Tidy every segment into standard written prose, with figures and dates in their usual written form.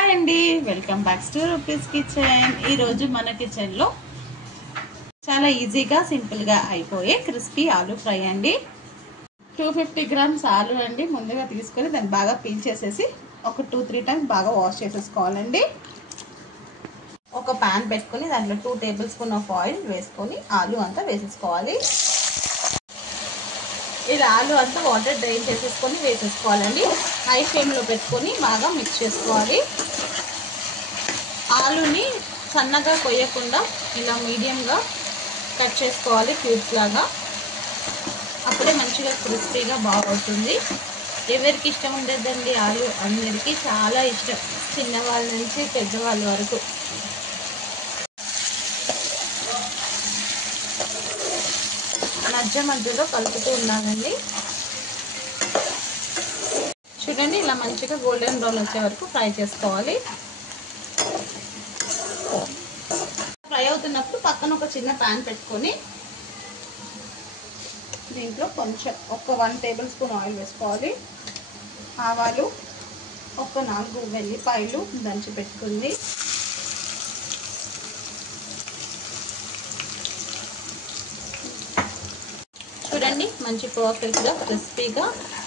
Hi అండి, welcome back to rupees kitchen. ఈరోజు మన కిచెన్లో చాలా ఈజీగా సింపుల్గా అయిపోయే క్రిస్పీ ఆలూ ఫ్రై అండి. 250 గ్రామ్స్ ఆలూ అండి. ముందుగా తీసుకొని దాన్ని బాగా పీల్ చేసేసి ఒక 2-3 టైమ్స్ బాగా వాష్ చేసేసుకోవాలండి. ఒక ప్యాన్ పెట్టుకొని దాంట్లో 2 టేబుల్ స్పూన్ ఆఫ్ ఆయిల్ వేసుకొని ఆలూ అంతా వేసేసుకోవాలి. ఇలా ఆలూ అంతా వాటర్ డ్రైన్ చేసేసుకొని వేసేసుకోవాలండి. హై ఫ్లేమ్లో పెట్టుకొని బాగా మిక్స్ చేసుకోవాలి. ఆలూని సన్నగా కొయ్యకుండా ఇలా మీడియంగా కట్ చేసుకోవాలి, క్యూబ్స్ లాగా. అప్పుడే మంచిగా క్రిస్పీగా బాగుంటుంది. ఎవరికి ఇష్టం ఉండదండి ఆలూ, అందరికీ చాలా ఇష్టం, చిన్నవాళ్ళ నుంచి పెద్దవాళ్ళ వరకు. మధ్యలో కలుపుతూ ఉండాలండి. చూడండి, ఇలా మంచిగా గోల్డెన్ బ్రౌన్ వచ్చే వరకు ఫ్రై చేసుకోవాలి. ఫ్రై అవుతున్నప్పుడు పక్కన ఒక చిన్న ప్యాన్ పెట్టుకొని దీంట్లో కొంచెం ఒక 1 టేబుల్ స్పూన్ ఆయిల్ వేసుకోవాలి. ఆవాలు, ఒక 4 వెల్లిపాయలు దంచి పెట్టుకుంది, చూడండి మంచి పర్ఫెక్ట్గా క్రిస్పీగా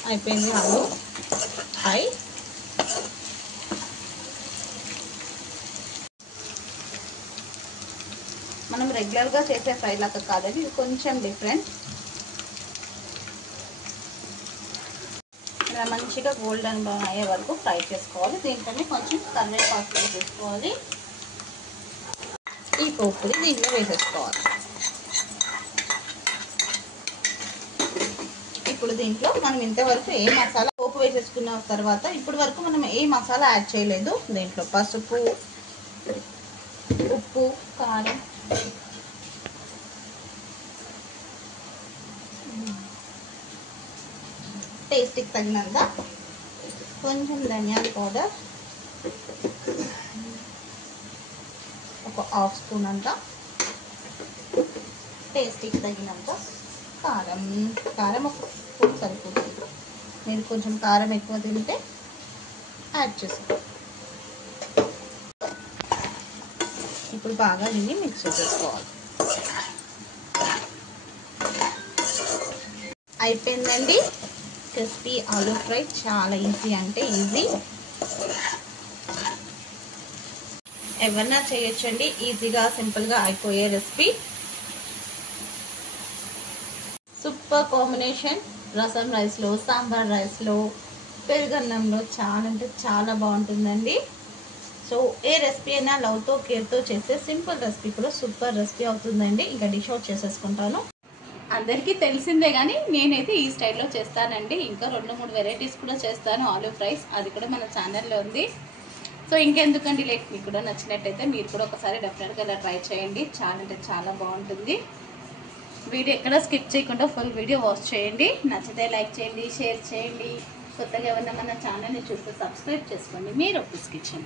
అయిపోయింది ఆలు ఫ్రై. మనం రెగ్యులర్గా చేసే ఫ్రై లాగా కాదండి, ఇది కొంచెం డిఫరెంట్. ఇలా మంచిగా గోల్డెన్ బ్రౌన్ అయ్యే వరకు ఫ్రై చేసుకోవాలి. దీంట్లోనే కొంచెం కరివేపాకు వేసుకోవాలి. ఈ పోపుని దీంట్లో వేసేసుకోవాలి. ఇప్పుడు దీంట్లో మనం ఇంతవరకు ఏ మసాలా పోపు వేసేసుకున్న తర్వాత ఇప్పటి వరకు మనం ఏ మసాలా యాడ్ చేయలేదు. దీంట్లో పసుపు, ఉప్పు, కారం, టేస్ట్కి తగినంత కొంచెం ధనియాల పౌడర్, ఒక హాఫ్ స్పూన్ అంత, టేస్ట్కి తగినంత కారం ఒక స్పూన్ సరిపోతుంది. మీరు కొంచెం కారం ఎక్కువ తింటే యాడ్ చేసుకోండి. ఇప్పుడు బాగా దీన్ని మిక్స్ చేసేసుకోవాలి. అయిపోయిందండి క్రిస్పీ ఆలూ ఫ్రై. చాలా ఈజీ అంటే ఈజీ, ఎవరన్నా చేయొచ్చండి. ఈజీగా సింపుల్గా అయిపోయే రెసిపీ. సూపర్ కాంబినేషన్ రసం రైస్లో, సాంబార్ రైస్లో, పెరుగన్నంలో చాలా అంటే చాలా బాగుంటుందండి. సో ఏ రెసిపీ అయినా లవ్తో కేర్తో చేస్తే సింపుల్ రెసిపీ కూడా సూపర్ రెసిపీ అవుతుందండి. ఇంకా డిష్ అవుట్ చేసేసుకుంటాను. అందరికీ తెలిసిందే కానీ నేనైతే ఈ స్టైల్లో చేస్తానండి. ఇంకా 2-3 వెరైటీస్ కూడా చేస్తాను ఆలూ ఫ్రైస్, అది కూడా మన ఛానల్లో ఉంది. సో ఇంకెందుకండి లేట్, మీకు కూడా నచ్చినట్టయితే మీరు కూడా ఒకసారి డెఫినెట్గా ఇలా ట్రై చేయండి. చాలా అంటే చాలా బాగుంటుంది. వీడియో ఎక్కడ స్కిప్ చేయకుండా ఫుల్ వీడియో వాచ్ చేయండి. నచ్చితే లైక్ చేయండి, షేర్ చేయండి. కొత్తగా ఎవరైనా మన ఛానల్ని చూస్తే సబ్స్క్రైబ్ చేసుకోండి. మీ రూపీస్ కిచెన్.